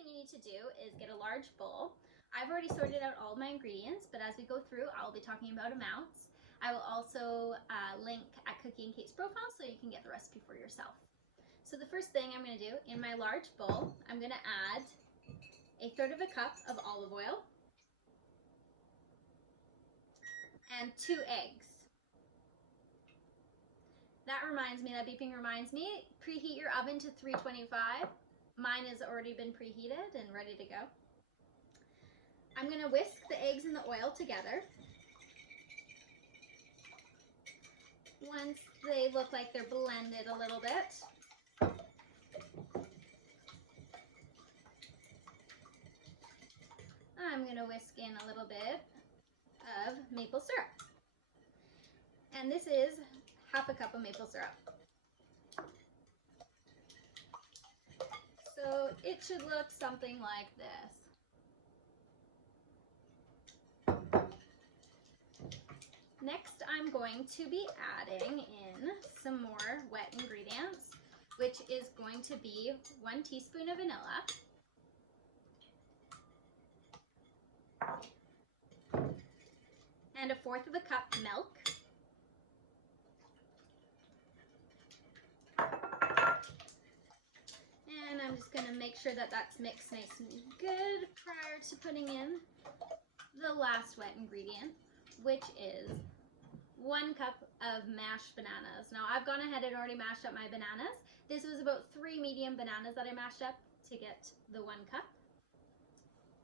thing you need to do is get a large bowl. I've already sorted out all of my ingredients, but as we go through, I'll be talking about amounts. I will also link at Cookie and Kate's profile so you can get the recipe for yourself. So the first thing I'm going to do, in my large bowl, I'm going to add 1/3 cup of olive oil and 2 eggs. That beeping reminds me, preheat your oven to 325. Mine has already been preheated and ready to go. I'm going to whisk the eggs and the oil together. Once they look like they're blended a little bit, I'm going to whisk in a little bit of maple syrup. And this is 1/2 cup of maple syrup. So it should look something like this. Next, I'm going to be adding in some more wet ingredients, which is going to be 1 teaspoon of vanilla, and 1/4 cup milk, and I'm just going to make sure that that's mixed nice and good prior to putting in the last wet ingredient, which is 1 cup of mashed bananas. Now I've gone ahead and already mashed up my bananas. This was about 3 medium bananas that I mashed up to get the 1 cup.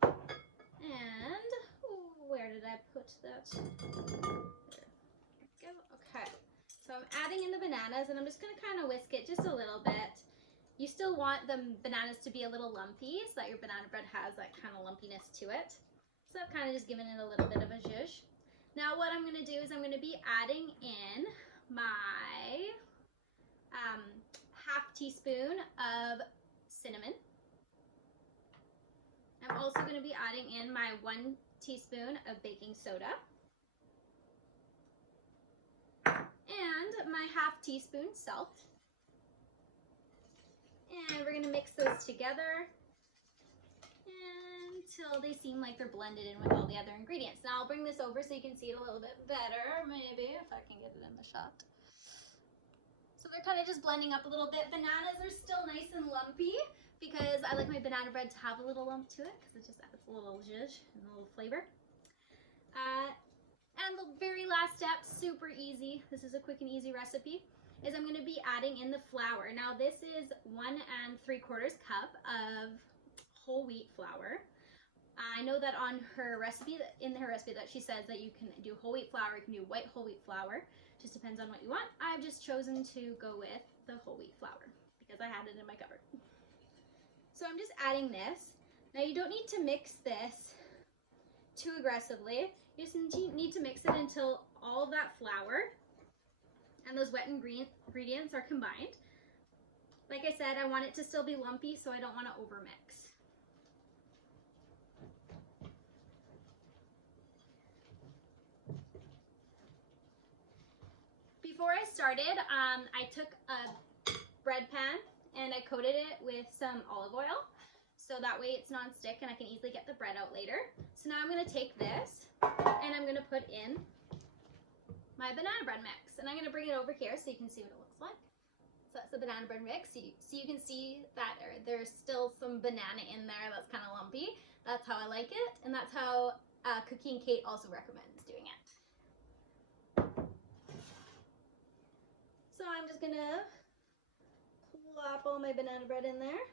And where did I put that? There we go. Okay. So I'm adding in the bananas and I'm just going to kind of whisk it just a little bit. You still want the bananas to be a little lumpy so that your banana bread has that kind of lumpiness to it. So I've kind of just given it a little bit of a zhuzh. Now what I'm going to do is I'm going to be adding in my 1/2 teaspoon of cinnamon. I'm also going to be adding in my 1 teaspoon of baking soda and my 1/2 teaspoon salt. And we're going to mix those together until they seem like they're blended in with all the other ingredients. Now I'll bring this over so you can see it a little bit better, maybe, if I can get it in the shot. So they're kind of just blending up a little bit. Bananas are still nice and lumpy because I like my banana bread to have a little lump to it because it just adds a little zhuzh and a little flavor. And the very last step, super easy, this is a quick and easy recipe, is I'm going to be adding in the flour. Now this is 1 3/4 cup of whole wheat flour. I know that on her recipe, in her recipe, that she says that you can do whole wheat flour, you can do white whole wheat flour, just depends on what you want. I've just chosen to go with the whole wheat flour because I had it in my cupboard. So I'm just adding this. Now you don't need to mix this too aggressively. You just need to mix it until all of that flour and those wet ingredients are combined. Like I said, I want it to still be lumpy, so I don't want to overmix. Before I started, I took a bread pan and I coated it with some olive oil, so that way it's non-stick and I can easily get the bread out later. So now I'm going to take this and I'm going to put in my banana bread mix, and I'm going to bring it over here so you can see what it looks like. So that's the banana bread mix. So you can see that there's still some banana in there that's kind of lumpy. That's how I like it, and that's how Cookie and Kate also recommends doing it. So I'm just going to plop all my banana bread in there.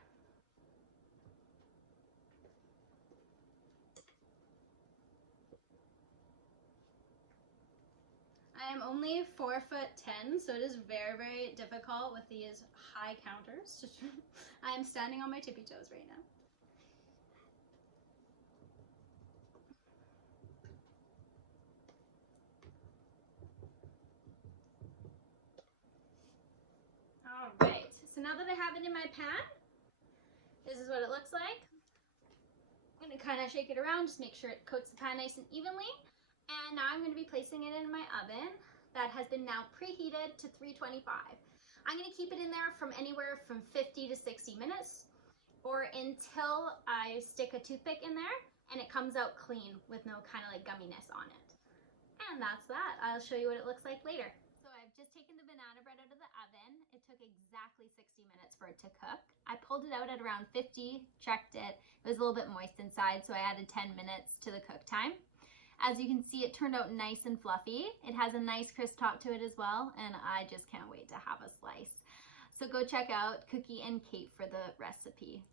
I am only 4'10", so it is very, very difficult with these high counters. I am standing on my tippy toes right now. All right, so now that I have it in my pan, this is what it looks like. I'm going to kind of shake it around, just make sure it coats the pan nice and evenly. And now I'm going to be placing it in my oven that has been now preheated to 325. I'm going to keep it in there from anywhere from 50 to 60 minutes. or until I stick a toothpick in there and it comes out clean with no kind of like gumminess on it. And that's that. I'll show you what it looks like later. So I've just taken the banana bread out of the oven. It took exactly 60 minutes for it to cook. I pulled it out at around 50, checked it. It was a little bit moist inside, so I added 10 minutes to the cook time. As you can see, it turned out nice and fluffy. It has a nice crisp top to it as well, and I just can't wait to have a slice. So go check out Cookie and Kate for the recipe.